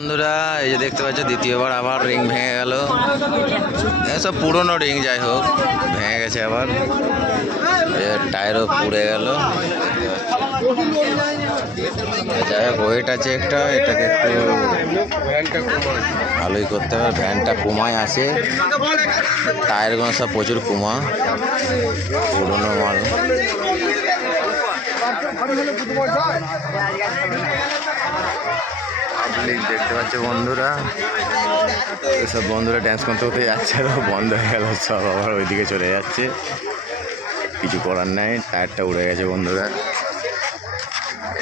বন্ধুরা এই যে দেখতে পাচ্ছ দ্বিতীয়বার আবার রিং ভেঙে গেল। সব পুরনো রিং, যাই হোক ভেঙে গেছে আবার। টায়ারও পুড়ে গেল। যাই হোক ওয়েট আছে একটা, এটাকে একটু ভালোই করতে হবে। ভ্যানটা কুমায় আছে, টায়ারগুলো সব প্রচুর কুমা, পুরনো মাল। দেখতে পাচ্ছ বন্ধুরা, সব বন্ধুরা ড্যান্স করতে করতে যাচ্ছে, বন্ধ হয়ে গেল সব, আবার ওইদিকে চলে যাচ্ছে। কিছু করার নাই, টায়ারটা উড়ে গেছে বন্ধুরা,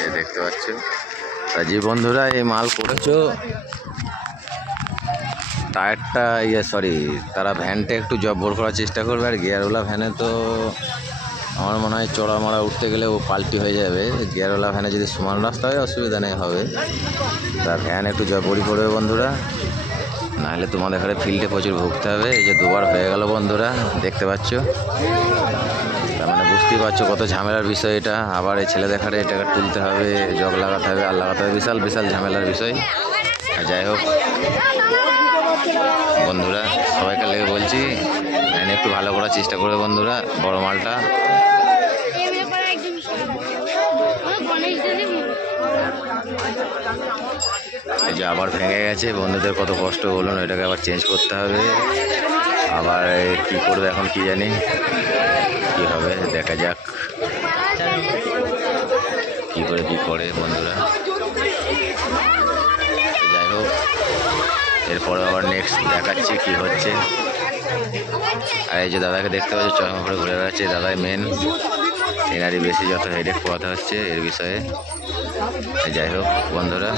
এই দেখতে পাচ্ছ। তা যে বন্ধুরা এই মাল করেছো, টায়ারটা তারা ভ্যানটা একটু জব্বর করার চেষ্টা করবে। আর গিয়ারওয়ালা ভ্যানে তো আমার মনে হয় চড়া মড়া উঠতে গেলে ও পাল্টি হয়ে যাবে। গিয়ারওয়ালা ভ্যানে যদি সমান রাস্তা হয় অসুবিধা নেই, হবে। তা ভ্যান একটু জব্বরি করবে বন্ধুরা, নাহলে তোমাদের ঘরে ফিল্ডে প্রচুর ভুগতে হবে। এই যে দুবার হয়ে গেল বন্ধুরা, দেখতে পাচ্ছ। তার মানে বুঝতেই পারছো কত ঝামেলার বিষয় এটা। আবার এই ছেলে দেখারে এটাকে তুলতে হবে, জগ লাগাতে হবে, আর লাগাতে হবে, বিশাল বিশাল ঝামেলার বিষয়। আর যাই হোক বন্ধুরা, সবাইকে লেগে বলছি ভ্যান একটু ভালো করার চেষ্টা করবে বন্ধুরা, বড় মালটা। এই যে আবার ভেঙে গেছে, বন্ধুদের কত কষ্ট বলুন, এটাকে আবার চেঞ্জ করতে হবে। আবার কি করবে এখন কি জানি, কি হবে দেখা যাক, কি করে বন্ধুরা। যাই হোক এরপরে আবার নেক্সট দেখাচ্ছি কি হচ্ছে। আর এই যে দাদাকে দেখতে পাচ্ছি চশমা করে ঘুরে বেড়াচ্ছে, দাদাই মেন, এনারই বেশি যত হেডেক পোহাতে হচ্ছে এর বিষয়ে। যাই হোক বন্ধুরা,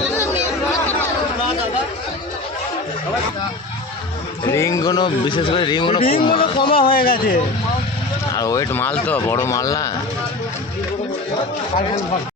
রিংগুলো বিশেষ করে রিংগুলো কমা হয়ে গেছে, আর ওয়েট মাল তো বড় মাল না।